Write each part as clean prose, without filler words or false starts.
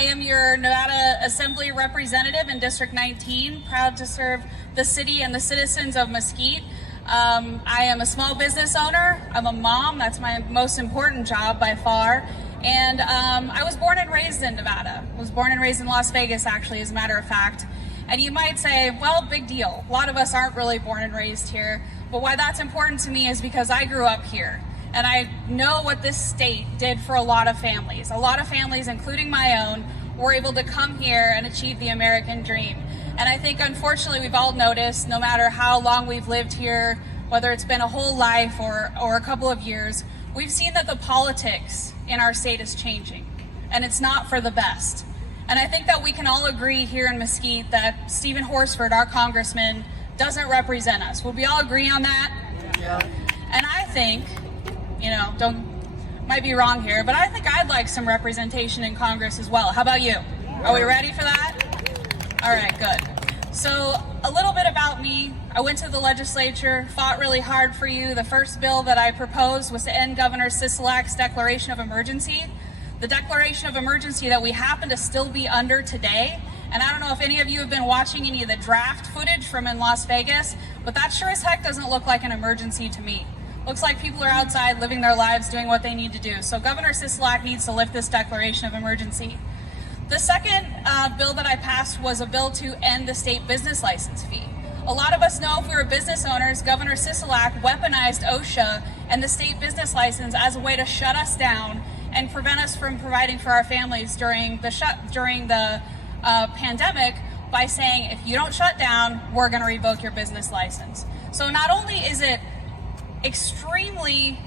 I am your Nevada Assembly representative in District 19, proud to serve the city and the citizens of Mesquite. I am a small business owner. I'm a mom. That's my most important job by far. And I was born and raised in Nevada. I was born and raised in Las Vegas, actually, as a matter of fact. And you might say, well, big deal. A lot of us aren't really born and raised here. But why that's important to me is because I grew up here. And I know what this state did for a lot of families. A lot of families, including my own, were able to come here and achieve the American dream. And I think, unfortunately, we've all noticed, no matter how long we've lived here, whether it's been a whole life or a couple of years, we've seen that the politics in our state is changing. And it's not for the best. And I think that we can all agree here in Mesquite that Stephen Horsford, our congressman, doesn't represent us. Would we all agree on that? Yeah. And I think, might be wrong here, but I think I'd like some representation in Congress as well. How about you? Are we ready for that? All right, good. So a little bit about me. I went to the legislature, fought really hard for you. The first bill that I proposed was to end Governor Sisolak's declaration of emergency. The declaration of emergency that we happen to still be under today. And I don't know if any of you have been watching any of the draft footage from in Las Vegas, but that sure as heck doesn't look like an emergency to me. Looks like people are outside living their lives, doing what they need to do. So Governor Sisolak needs to lift this declaration of emergency. The second bill that I passed was a bill to end the state business license fee. A lot of us know if we were business owners, Governor Sisolak weaponized OSHA and the state business license as a way to shut us down and prevent us from providing for our families during the pandemic by saying, if you don't shut down, we're going to revoke your business license. So not only is it extremely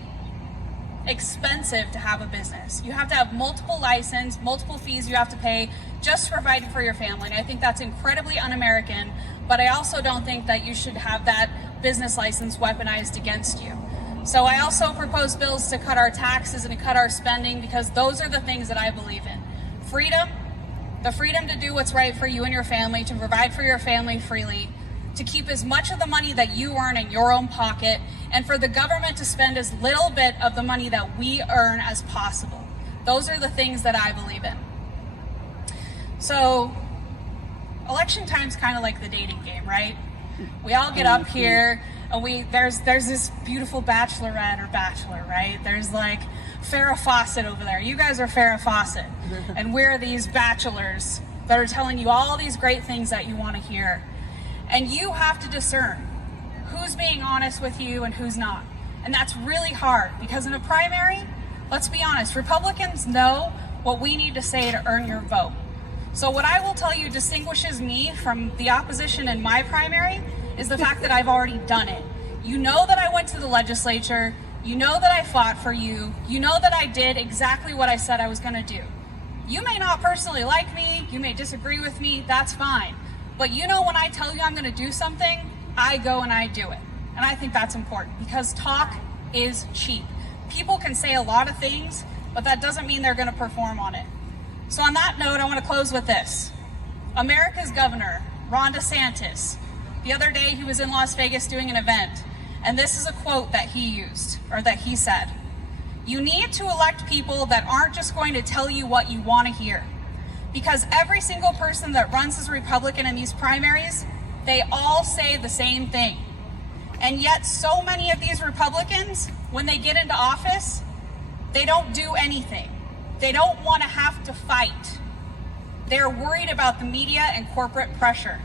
expensive to have a business. You have to have multiple licenses, multiple fees you have to pay just to provide for your family. And I think that's incredibly un-American, but I also don't think that you should have that business license weaponized against you. So I also propose bills to cut our taxes and to cut our spending because those are the things that I believe in. Freedom, the freedom to do what's right for you and your family, to provide for your family freely, to keep as much of the money that you earn in your own pocket, and for the government to spend as little bit of the money that we earn as possible. Those are the things that I believe in. So, election time's kind of like the dating game, right? We all get up here, and there's this beautiful bachelorette or bachelor, right? There's like Farrah Fawcett over there. You guys are Farrah Fawcett, and we're these bachelors that are telling you all these great things that you want to hear. And you have to discern who's being honest with you and who's not. And that's really hard because in a primary, let's be honest, Republicans know what we need to say to earn your vote. So what I will tell you distinguishes me from the opposition in my primary is the fact that I've already done it. You know that I went to the legislature, you know that I fought for you, you know that I did exactly what I said I was going to do. You may not personally like me, you may disagree with me, that's fine. But you know when I tell you I'm going to do something, I go and I do it. And I think that's important because talk is cheap. People can say a lot of things, but that doesn't mean they're going to perform on it. So on that note, I want to close with this. America's governor, Ron DeSantis, the other day he was in Las Vegas doing an event, and this is a quote that he used, or that he said. You need to elect people that aren't just going to tell you what you want to hear. Because every single person that runs as a Republican in these primaries, they all say the same thing. And yet so many of these Republicans, when they get into office, they don't do anything. They don't want to have to fight. They're worried about the media and corporate pressure.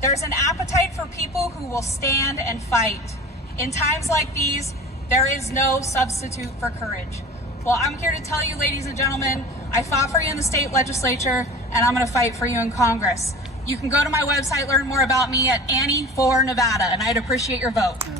There's an appetite for people who will stand and fight. In times like these, there is no substitute for courage. Well, I'm here to tell you, ladies and gentlemen, I fought for you in the state legislature, and I'm going to fight for you in Congress. You can go to my website, learn more about me at Annie for Nevada, and I'd appreciate your vote.